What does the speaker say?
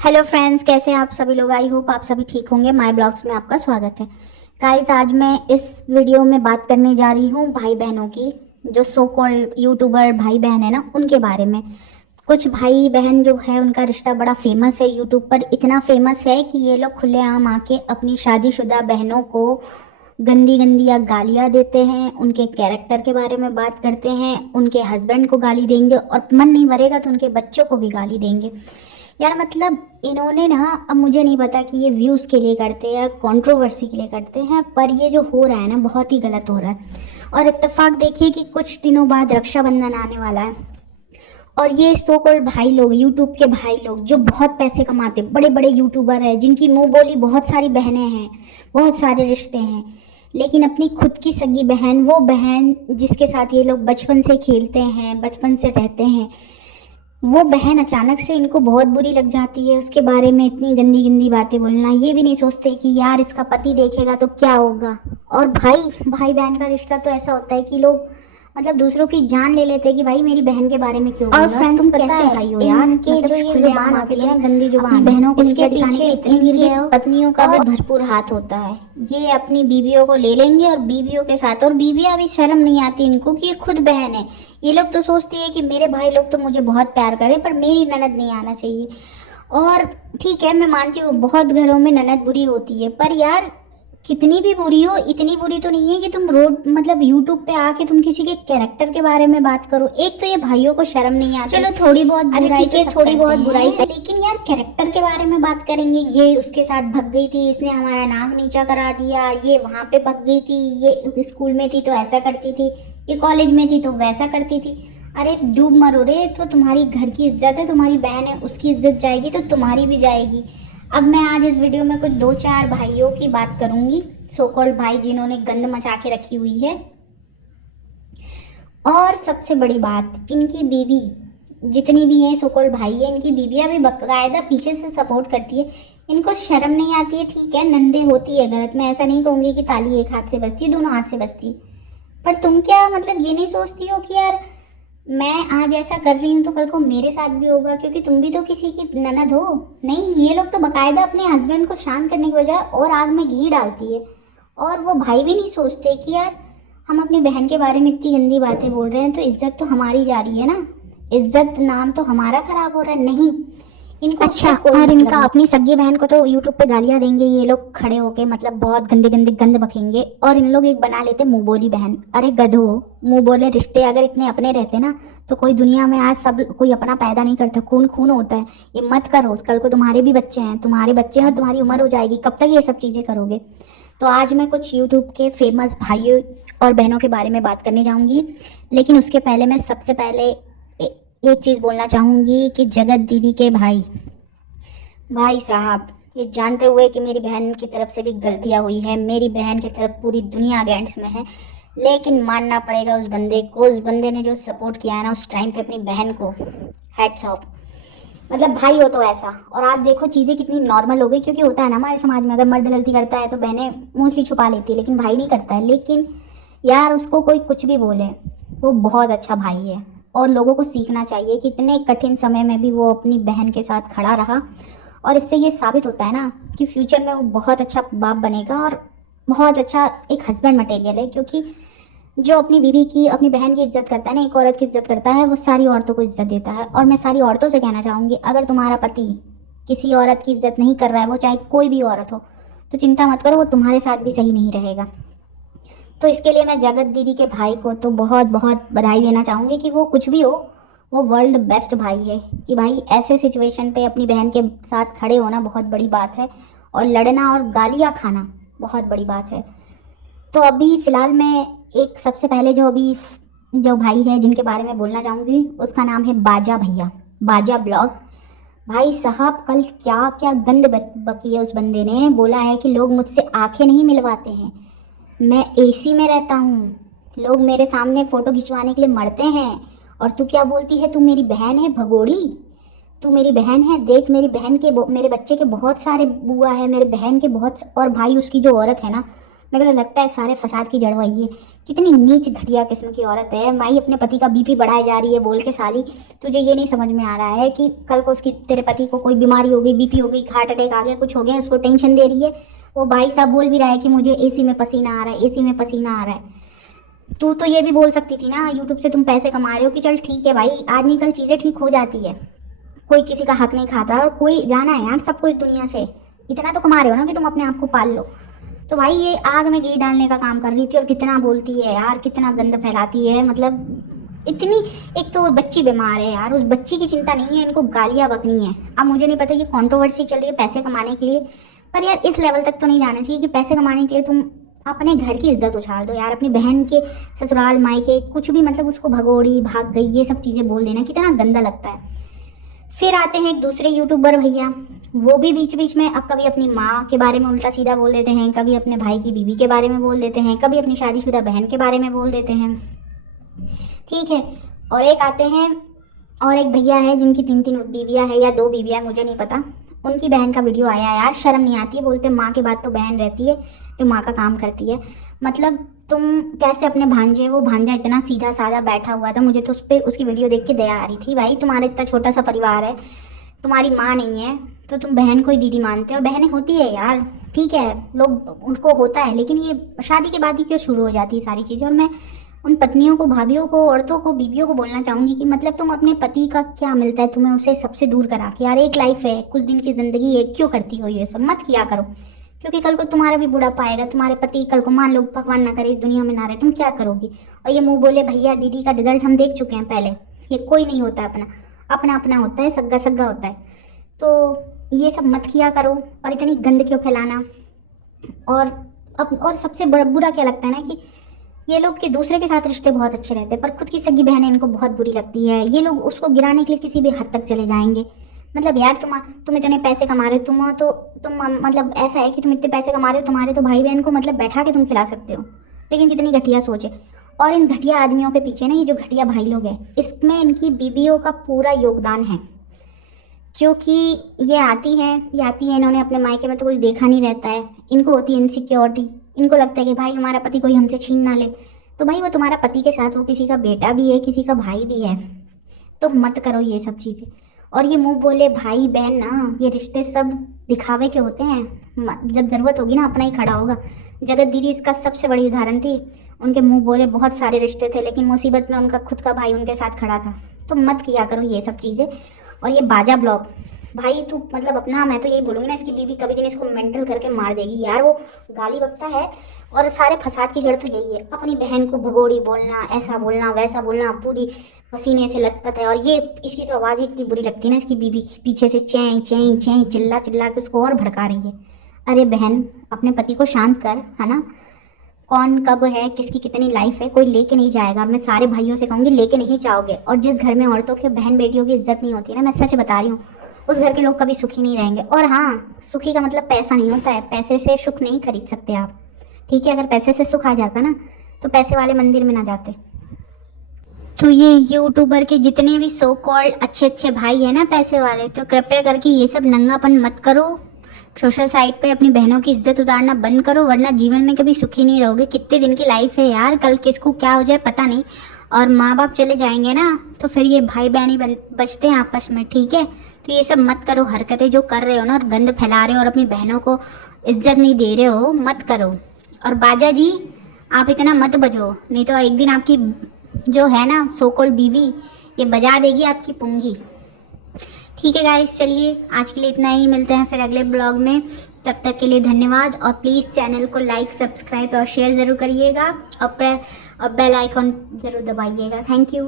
Hello friends, कैसे हैं आप सभी लोग। आई होप आप सभी ठीक होंगे। माय ब्लॉग्स में आपका स्वागत है। गाइस, आज मैं इस वीडियो में बात करने जा रही हूँ भाई बहनों की, जो सो कॉल्ड यूट्यूबर भाई बहन है ना, उनके बारे में। कुछ भाई बहन जो है उनका रिश्ता बड़ा फेमस है यूट्यूब पर। इतना फेमस है कि ये लोग खुलेआम आके अपनी शादीशुदा बहनों को गंदी गंदी या गालियाँ देते हैं, उनके कैरेक्टर के बारे में बात करते हैं, उनके हस्बैंड को गाली देंगे और मन नहीं भरेगा तो उनके बच्चों को भी गाली देंगे। यार मतलब इन्होंने ना, अब मुझे नहीं पता कि ये व्यूज़ के लिए करते हैं या कंट्रोवर्सी के लिए करते हैं, पर ये जो हो रहा है ना बहुत ही गलत हो रहा है। और इत्तेफाक देखिए कि कुछ दिनों बाद रक्षाबंधन आने वाला है और ये सो कॉल्ड भाई लोग, यूट्यूब के भाई लोग जो बहुत पैसे कमाते, बड़े बड़े यूट्यूबर हैं, जिनकी मुंह बोली बहुत सारी बहनें हैं, बहुत सारे रिश्ते हैं, लेकिन अपनी खुद की सगी बहन, वो बहन जिसके साथ ये लोग बचपन से खेलते हैं, बचपन से रहते हैं, वो बहन अचानक से इनको बहुत बुरी लग जाती है। उसके बारे में इतनी गंदी गंदी बातें बोलना, ये भी नहीं सोचते कि यार इसका पति देखेगा तो क्या होगा। और भाई भाई बहन का रिश्ता तो ऐसा होता है कि लोग मतलब दूसरों की जान ले लेते हैं कि भाई मेरी बहन के बारे में क्यों। और फ्रेंड्स, तुम कैसे भाई हो यार, इनके जो ये जुबान आती है ना, गंदी जुबान, बहनों को नीचे दिखाने के इतने गिर गए हो। पत्नियों का भी भरपूर हाथ होता है। ये अपनी बीवियों को ले लेंगे और बीवियों के साथ, और बीवियां भी शर्म नहीं आती इनको कि ये खुद बहन है। ये लोग तो सोचती है कि मेरे भाई लोग तो मुझे बहुत प्यार करें पर मेरी ननद नहीं आना चाहिए। और ठीक है, मैं मानती हूँ बहुत घरों में ननद बुरी होती है, पर यार कितनी भी बुरी हो, इतनी बुरी तो नहीं है कि तुम रोड मतलब यूट्यूब पे आके तुम किसी के कैरेक्टर के बारे में बात करो। एक तो ये भाइयों को शर्म नहीं आती। चलो थोड़ी बहुत बुराई, ठीक है थोड़ी बहुत बुराई, लेकिन यार कैरेक्टर के बारे में बात करेंगे। ये उसके साथ भग गई थी, इसने हमारा नाक नीचा करा दिया, ये वहां पे भग गई थी, ये स्कूल में थी तो ऐसा करती थी, ये कॉलेज में थी तो वैसा करती थी। अरे डूब मरो रे, तो तुम्हारी घर की इज्जत है, तुम्हारी बहन है, उसकी इज्जत जाएगी तो तुम्हारी भी जाएगी। अब मैं आज इस वीडियो में कुछ दो चार भाइयों की बात करूंगी, सो कॉल्ड भाई जिन्होंने गंद मचा के रखी हुई है। और सबसे बड़ी बात, इनकी बीवी जितनी भी है सो कॉल्ड भाई है, इनकी बीवियां भी बाकायदा पीछे से सपोर्ट करती है। इनको शर्म नहीं आती है। ठीक है, नंदे होती है गलत, मैं ऐसा नहीं कहूँगी कि ताली एक हाथ से बजती है, दोनों हाथ से बजती है, पर तुम क्या मतलब ये नहीं सोचती हो कि यार मैं आज ऐसा कर रही हूँ तो कल को मेरे साथ भी होगा, क्योंकि तुम भी तो किसी की ननद हो। नहीं, ये लोग तो बकायदा अपने हस्बैंड को शांत करने की बजाय और आग में घी डालती है। और वो भाई भी नहीं सोचते कि यार हम अपनी बहन के बारे में इतनी गंदी बातें बोल रहे हैं तो इज्जत तो हमारी जा रही है ना, इज्जत नाम तो हमारा खराब हो रहा है। नहीं, इनको अच्छा, और इनका अपनी सगी बहन को तो यूट्यूब पे गालियां देंगे ये लोग खड़े होके, मतलब बहुत गंदे गंदे गंद बकेंगे। और इन लोग एक बना लेते मुंह बोली बहन। अरे गधो, मुंह बोले रिश्ते अगर इतने अपने रहते ना तो कोई दुनिया में आज सब कोई अपना पैदा नहीं करता, खून खून होता है। ये मत करो, कल को तुम्हारे भी बच्चे हैं, तुम्हारे बच्चे हैं और तुम्हारी उम्र हो जाएगी, कब तक ये सब चीजें करोगे। तो आज मैं कुछ यूट्यूब के फेमस भाइयों और बहनों के बारे में बात करने जाऊंगी, लेकिन उसके पहले मैं सबसे पहले एक चीज़ बोलना चाहूँगी कि जगत दीदी के भाई साहब, ये जानते हुए कि मेरी बहन की तरफ से भी गलतियाँ हुई है, मेरी बहन की तरफ पूरी दुनिया अगेंस्ट में है, लेकिन मानना पड़ेगा उस बंदे को, उस बंदे ने जो सपोर्ट किया है ना उस टाइम पे अपनी बहन को, हैट्स ऑफ। मतलब भाई हो तो ऐसा। और आज देखो चीज़ें कितनी नॉर्मल हो गई, क्योंकि होता है ना हमारे समाज में, अगर मर्द गलती करता है तो बहनें मोस्टली छुपा लेती है, लेकिन भाई नहीं करता है। लेकिन यार उसको कोई कुछ भी बोले, वो बहुत अच्छा भाई है और लोगों को सीखना चाहिए कि इतने कठिन समय में भी वो अपनी बहन के साथ खड़ा रहा। और इससे ये साबित होता है ना कि फ्यूचर में वो बहुत अच्छा बाप बनेगा और बहुत अच्छा एक हस्बैंड मटेरियल है, क्योंकि जो अपनी बीवी की, अपनी बहन की इज्जत करता है ना, एक औरत की इज्जत करता है, वो सारी औरतों को इज्जत देता है। और मैं सारी औरतों से कहना चाहूँगी, अगर तुम्हारा पति किसी औरत की इज्जत नहीं कर रहा है, वो चाहे कोई भी औरत हो, तो चिंता मत करो, वो तुम्हारे साथ भी सही नहीं रहेगा। तो इसके लिए मैं जगत दीदी के भाई को तो बहुत बहुत बधाई देना चाहूँगी कि वो कुछ भी हो, वो वर्ल्ड बेस्ट भाई है। कि भाई ऐसे सिचुएशन पे अपनी बहन के साथ खड़े होना बहुत बड़ी बात है, और लड़ना और गालियाँ खाना बहुत बड़ी बात है। तो अभी फ़िलहाल मैं एक सबसे पहले जो भाई है जिनके बारे में बोलना चाहूँगी, उसका नाम है बाजा भैया, बाजा ब्लॉग। भाई साहब कल क्या क्या गंद बकी है उस बंदे ने। बोला है कि लोग मुझसे आंखें नहीं मिलवाते हैं, मैं एसी में रहता हूँ, लोग मेरे सामने फ़ोटो खिंचवाने के लिए मरते हैं, और तू क्या बोलती है, तू मेरी बहन है भगोड़ी, तू मेरी बहन है, देख मेरी बहन के मेरे बच्चे के बहुत सारे बुआ है, मेरे बहन के बहुत, और भाई उसकी जो औरत है ना, मेरे को तो लगता है सारे फसाद की जड़ वही है। कितनी नीच घटिया किस्म की औरत है भाई। अपने पति का बीपी बढ़ाई जा रही है बोल के साली। तुझे ये नहीं समझ में आ रहा है कि कल को उसकी तेरे पति को कोई बीमारी हो गई, बीपी हो गई, हार्ट अटैक आ गया, कुछ हो गया, उसको टेंशन दे रही है। वो भाई साहब बोल भी रहा है कि मुझे एसी में पसीना आ रहा है, एसी में पसीना आ रहा है। तू तो ये भी बोल सकती थी ना, यूट्यूब से तुम पैसे कमा रहे हो कि चल ठीक है भाई, आज नहीं कल चीज़ें ठीक हो जाती है, कोई किसी का हक नहीं खाता और कोई जाना है यार सब कुछ दुनिया से। इतना तो कमा रहे हो ना कि तुम अपने आप को पाल लो। तो भाई ये आग में घी डालने का काम कर रही थी और कितना बोलती है यार, कितना गंद फैलाती है। मतलब इतनी, एक तो वो बच्ची बीमार है यार, उस बच्ची की चिंता नहीं है, इनको गालियाँ बकनी है। अब मुझे नहीं पता ये कंट्रोवर्सी चल रही है पैसे कमाने के लिए, पर यार इस लेवल तक तो नहीं जाना चाहिए कि पैसे कमाने के लिए तुम अपने घर की इज्जत उछाल दो यार। अपनी बहन के ससुराल मायके कुछ भी मतलब उसको भगोड़ी, भाग गई, ये सब चीज़ें बोल देना कितना गंदा लगता है। फिर आते हैं एक दूसरे यूट्यूबर भैया, वो भी बीच बीच में अब कभी अपनी माँ के बारे में उल्टा सीधा बोल देते हैं, कभी अपने भाई की बीवी के बारे में बोल देते हैं, कभी अपनी शादीशुदा बहन के बारे में बोल देते हैं। ठीक है। और एक आते हैं और एक भैया है जिनकी 3 बीवियाँ हैं या 2 बीवियाँ, मुझे नहीं पता। उनकी बहन का वीडियो आया यार, शर्म नहीं आती है। बोलते माँ के बाद तो बहन रहती है जो माँ का काम करती है। मतलब तुम कैसे अपने भांजे, वो भांजा इतना सीधा साधा बैठा हुआ था, मुझे तो उस पर उसकी वीडियो देख के दया आ रही थी। भाई तुम्हारा इतना छोटा सा परिवार है, तुम्हारी माँ नहीं है तो तुम बहन को ही दीदी मानते हो। और बहनें होती है यार, ठीक है, लोग उनको होता है, लेकिन ये शादी के बाद ही क्यों शुरू हो जाती है सारी चीज़ें। और मैं उन पत्नियों को, भाभियों को, औरतों को, बीवियों को बोलना चाहूँगी कि मतलब तुम अपने पति का क्या मिलता है तुम्हें उसे सबसे दूर करा के, यार एक लाइफ है, कुछ दिन की ज़िंदगी है, क्यों करती हो ये सब, मत किया करो। क्योंकि कल को तुम्हारा भी बुढ़ापा आएगा, तुम्हारे पति कल को मान लो भगवान ना करे इस दुनिया में ना रहे, तुम क्या करोगी। और ये मुंह बोले भैया दीदी का रिजल्ट हम देख चुके हैं पहले, ये कोई नहीं होता अपना, अपना अपना होता है, सग्गा सग्गा होता है। तो ये सब मत किया करो और इतनी गंद क्यों फैलाना। और सबसे बुरा क्या लगता है ना कि ये लोग के दूसरे के साथ रिश्ते बहुत अच्छे रहते हैं पर खुद की सगी बहन इनको बहुत बुरी लगती है। ये लोग उसको गिराने के लिए किसी भी हद तक चले जाएंगे। मतलब यार तुम इतने पैसे कमा रहे हो, तुम मतलब ऐसा है कि तुम इतने पैसे कमा रहे हो, तुम्हारे तो भाई बहन को मतलब बैठा के तुम खिला सकते हो। लेकिन कितनी घटिया सोच है। और इन घटिया आदमियों के पीछे ना ये जो घटिया भाई लोग हैं, इसमें इनकी बीवियों का पूरा योगदान है। क्योंकि ये आती हैं, इन्होंने अपने मायके में तो कुछ देखा नहीं रहता है, इनको होती है इनसिक्योरिटी। इनको लगता है कि भाई हमारा पति कोई हमसे छीन ना ले। तो भाई वो तुम्हारा पति के साथ वो किसी का बेटा भी है, किसी का भाई भी है, तो मत करो ये सब चीज़ें। और ये मुंह बोले भाई बहन ना, ये रिश्ते सब दिखावे के होते हैं। जब ज़रूरत होगी ना अपना ही खड़ा होगा। जगत दीदी इसका सबसे बड़ी उदाहरण थी। उनके मुंह बोले बहुत सारे रिश्ते थे लेकिन मुसीबत में उनका खुद का भाई उनके साथ खड़ा था। तो मत किया करो ये सब चीज़ें। और ये बाजा ब्लॉग, भाई तू मतलब अपना, मैं तो यही बोलूँगी ना, इसकी बीवी कभी दिन इसको मेंटल करके मार देगी यार। वो गाली बकता है और सारे फसाद की जड़ तो यही है, अपनी बहन को भगोड़ी बोलना, ऐसा बोलना वैसा बोलना, पूरी पसीने से लथपथ है। और ये इसकी तो आवाज़ इतनी बुरी लगती है ना, इसकी बीवी पीछे से चैं चैं चैं चिल्ला चिल्ला के उसको और भड़का रही है। अरे बहन अपने पति को शांत कर, है ना। कौन कब है, किसकी कितनी लाइफ है, कोई लेके नहीं जाएगा। मैं सारे भाइयों से कहूँगी लेके नहीं जाओगे। और जिस घर में औरतों के बहन बेटियों की इज्जत नहीं होती है ना, मैं सच बता रही हूँ, उस घर के लोग कभी सुखी नहीं रहेंगे। और हाँ, सुखी का मतलब पैसा नहीं होता है, पैसे से सुख नहीं खरीद सकते आप, ठीक है। अगर पैसे से सुख आ जाता ना तो पैसे वाले मंदिर में ना जाते। तो ये यूट्यूबर के जितने भी सो कॉल्ड अच्छे अच्छे भाई हैं ना पैसे वाले, तो कृपया करके ये सब नंगापन मत करो। सोशल साइट पे अपनी बहनों की इज्जत उतारना बंद करो, वरना जीवन में कभी सुखी नहीं रहोगे। कितने दिन की लाइफ है यार, कल किसको क्या हो जाए पता नहीं। और माँ बाप चले जाएंगे ना तो फिर ये भाई बहन ही बचते हैं आपस में, ठीक है। तो ये सब मत करो, हरकतें जो कर रहे हो ना और गंद फैला रहे हो और अपनी बहनों को इज्जत नहीं दे रहे हो, मत करो। और बाजा जी आप इतना मत बजो, नहीं तो एक दिन आपकी जो है ना सो कॉल्ड बीवी ये बजा देगी आपकी पुंगी। ठीक है गाइस, चलिए आज के लिए इतना ही, मिलते हैं फिर अगले ब्लॉग में। तब तक के लिए धन्यवाद। और प्लीज़ चैनल को लाइक, सब्सक्राइब और शेयर ज़रूर करिएगा और बेल आइकॉन ज़रूर दबाइएगा। Thank you.